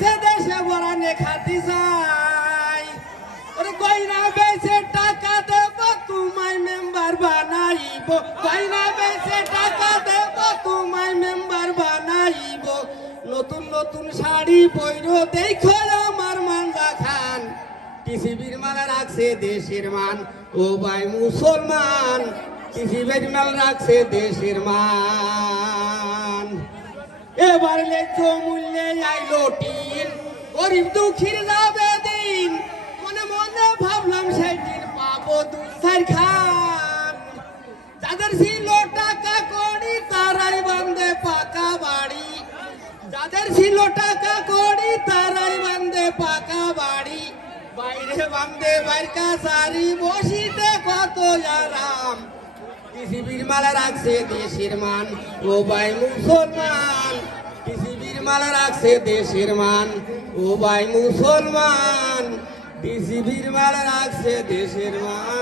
রাখছে দেশে বরানে খাতি চাই ওরে গয়না বেচে টাকা দেব তোমায় মেম্বার বানাইব গয়না বেচে টাকা দেব তোমায় মেম্বার বানাইব নতুন নতুন শাড়ি পইরো দেখো আমার মান্দা খান টিসিবির মালা রাখছে দেশের মান ও ভাই মুসলমান টিসিবির মাল রাখছে দেশের মান এবার লেজ্জ মূল্যে আইলো টিন গরিব দুঃখীর যাবে দিন মনে মনে ভাবলাম সেদিন পাবো দুঃখের খান যাদের ছিল টাকা কড়ি তারাই বান্ধে পাকা বাড়ি যাদের ছিল টাকা কড়ি তারাই বান্ধে পাকা বাড়ি বাইরে বান্ধে বাইর কাছারি বসিতে কত আরাম টিসিবির মালা রাখছে দেশের মান ও ভাই মুসলমান টিসিবির মালা রাখছে দেশের মান ও ভাই মুসলমান টিসিবির মালা রাখছে দেশের মান।